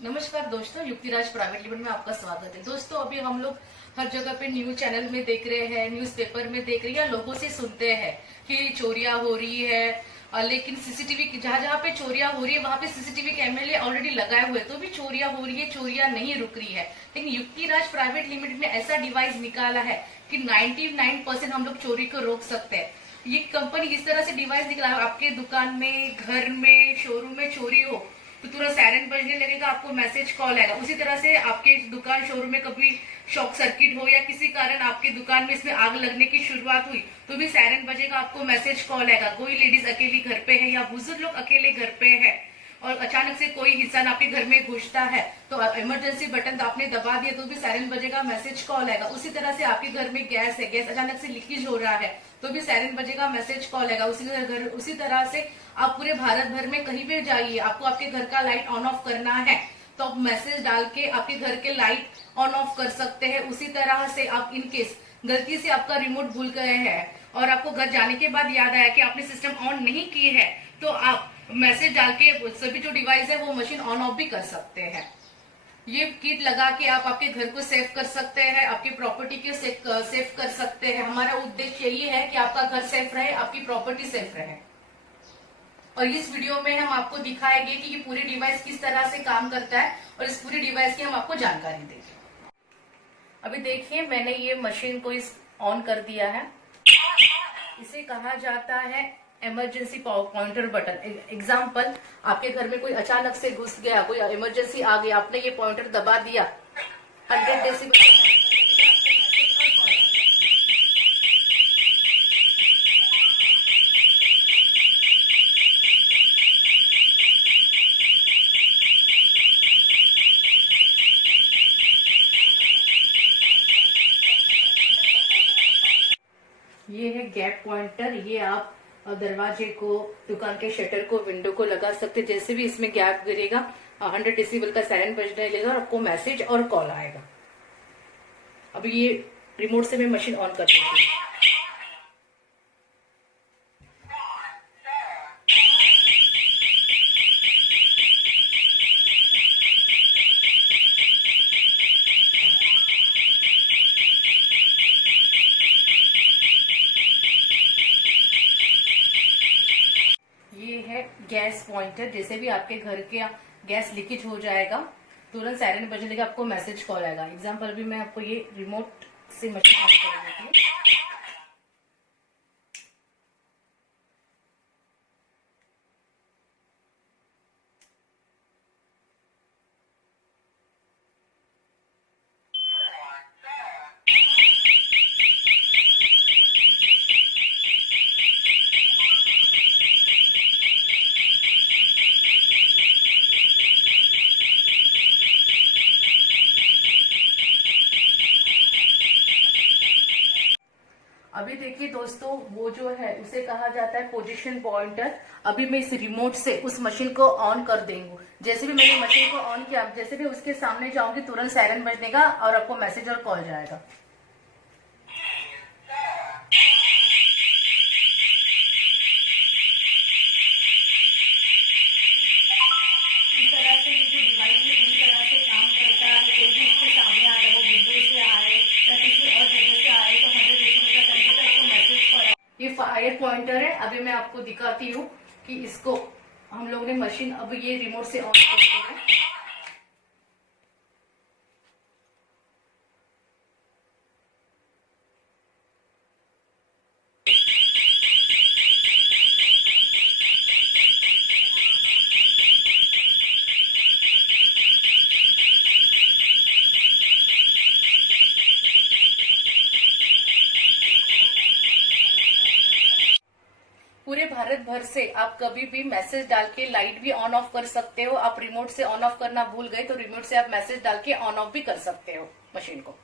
नमस्कार दोस्तों, युक्तिराज private limited में आपका स्वागत है। दोस्तों, अभी हम लोग हर जगह पे न्यूज चैनल में देख रहे हैं, न्यूज़पेपर में देख रहे हैं, या लोगों से सुनते हैं कि चोरियां हो रही है। लेकिन सीसीटीवी जहां जहां पे चोरियां हो रही है वहां पे सीसीटीवी कैमरे ऑलरेडी लगाए हुए, तो भी चोरियां हो रही है, चोरियां नहीं रुक रही है। लेकिन युक्तिराज प्राइवेट लिमिटेड ने ऐसा डिवाइस निकाला है कि 99% हम लोग चोरी को रोक सकते हैं। ये कंपनी इस तरह से डिवाइस निकाला है, आपके दुकान में, घर में, शोरूम में चोरी हो तो तुरंत सायरन बजने लगेगा, आपको मैसेज कॉल आएगा। उसी तरह से आपके दुकान शोरूम में कभी शॉर्ट सर्किट हो या किसी कारण आपके दुकान में इसमें आग लगने की शुरुआत हुई तो भी सायरन बजेगा, आपको मैसेज कॉल आएगा। कोई लेडीज अकेली घर पे है या बुजुर्ग लोग अकेले घर पे है और अचानक से कोई इंसान आपके घर में घुसता है तो इमरजेंसी बटन तो आपने दबा दिया तो भी सायरन बजेगा, मैसेज कॉल आएगा। उसी तरह से आपके घर में गैस है, गैस अचानक से लीकेज हो रहा है तो भी सायरन बजेगा, मैसेज कॉल आएगा। उसी तरह से आप पूरे भारत भर में कहीं भी जाइए, आपको आपके घर का लाइट ऑन ऑफ करना है तो आप मैसेज डाल के आपके घर के लाइट ऑन ऑफ कर सकते हैं। उसी तरह से आप इनकेस गलती से आपका रिमोट भूल गए हैं और आपको घर जाने के बाद याद आया कि आपने सिस्टम ऑन नहीं की है तो आप मैसेज डाल के सभी जो डिवाइस है वो मशीन ऑन ऑफ भी कर सकते हैं। ये किट लगा के आप आपके घर को सेव कर सकते हैं, आपकी प्रॉपर्टी को सेव कर सकते हैं। हमारा उद्देश्य यही है कि आपका घर सेफ रहे, आपकी प्रॉपर्टी सेफ रहे। और इस वीडियो में हम आपको दिखाएंगे कि ये पूरी डिवाइस किस तरह से काम करता है और इस पूरी डिवाइस की हम आपको जानकारी देंगे। अभी देखिए, मैंने ये मशीन को इस ऑन कर दिया है। इसे कहा जाता है इमरजेंसी पॉइंटर बटन। एग्जाम्पल, आपके घर में कोई अचानक से घुस गया, कोई इमरजेंसी आ गई, आपने ये पॉइंटर दबा दिया, 100 डेसिबल ये है गैप पॉइंटर। ये आप दरवाजे को, दुकान के शटर को, विंडो को लगा सकते। जैसे भी इसमें गैप गिरेगा 100 डेसिबल का सायरन बजने लगेगा और आपको मैसेज और कॉल आएगा। अभी ये रिमोट से मैं मशीन ऑन कर देती हूँ। गैस पॉइंटर, जैसे भी आपके घर के गैस लीकेज हो जाएगा तुरंत सायरन बजने लगे, आपको मैसेज कॉल आएगा। एग्जांपल भी मैं आपको ये रिमोट से मशीन ऑन कर देती हूँ। अभी देखिए दोस्तों, वो जो है उसे कहा जाता है पोजीशन पॉइंटर। अभी मैं इस रिमोट से उस मशीन को ऑन कर देंगे। जैसे भी मैंने मशीन को ऑन किया, जैसे भी उसके सामने जाऊंगी तुरंत सायरन बजनेगा और आपको मैसेज और कॉल जाएगा। इस तरह से जो डिवाइस में पूरी तरह से काम करता है। कोई भी इसके सामने आ रहा है, वो विंडो से आए या किसी और जगह से आए तो 100 डेसिबल का करने का आपको मैसेज पड़ा। ये फायर पॉइंटर है। अभी मैं आपको दिखाती हूँ कि इसको हम लोग ने मशीन अब ये रिमोट से ऑन कर दी है। पूरे भारत भर से आप कभी भी मैसेज डाल के लाइट भी ऑन ऑफ कर सकते हो। आप रिमोट से ऑन ऑफ करना भूल गए तो रिमोट से आप मैसेज डाल के ऑन ऑफ भी कर सकते हो मशीन को।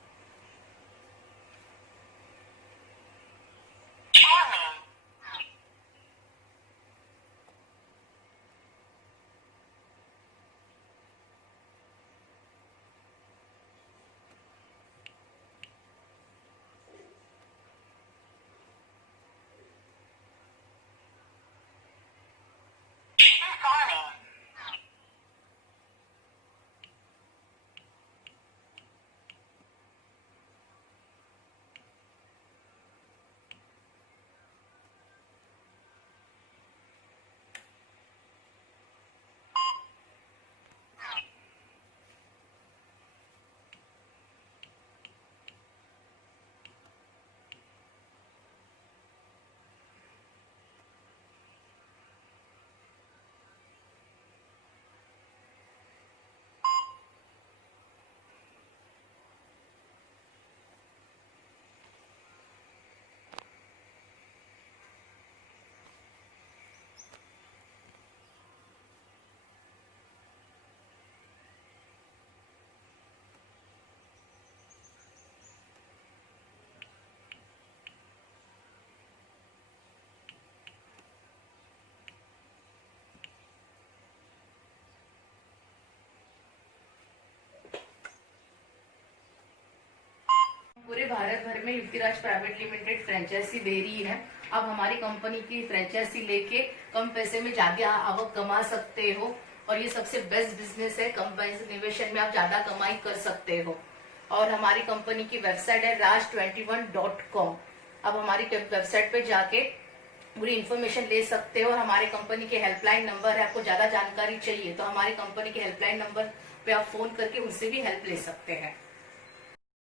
भारत भर में युक्तिराज प्राइवेट लिमिटेड फ्रेंचाइजी दे रही है। आप हमारी कंपनी की फ्रेंचाइजी लेके कम पैसे में ज्यादा आवक कमा सकते हो और ये सबसे बेस्ट बिजनेस है। कम पैसे निवेशन में आप ज्यादा कमाई कर सकते हो। और हमारी कंपनी की वेबसाइट है raj21.com। आप हमारी वेबसाइट पे जाके पूरी इन्फॉर्मेशन ले सकते हो और हमारे कंपनी के हेल्पलाइन नंबर है। आपको ज्यादा जानकारी चाहिए तो हमारी कंपनी के हेल्पलाइन नंबर पे आप फोन करके उनसे भी हेल्प ले सकते हैं।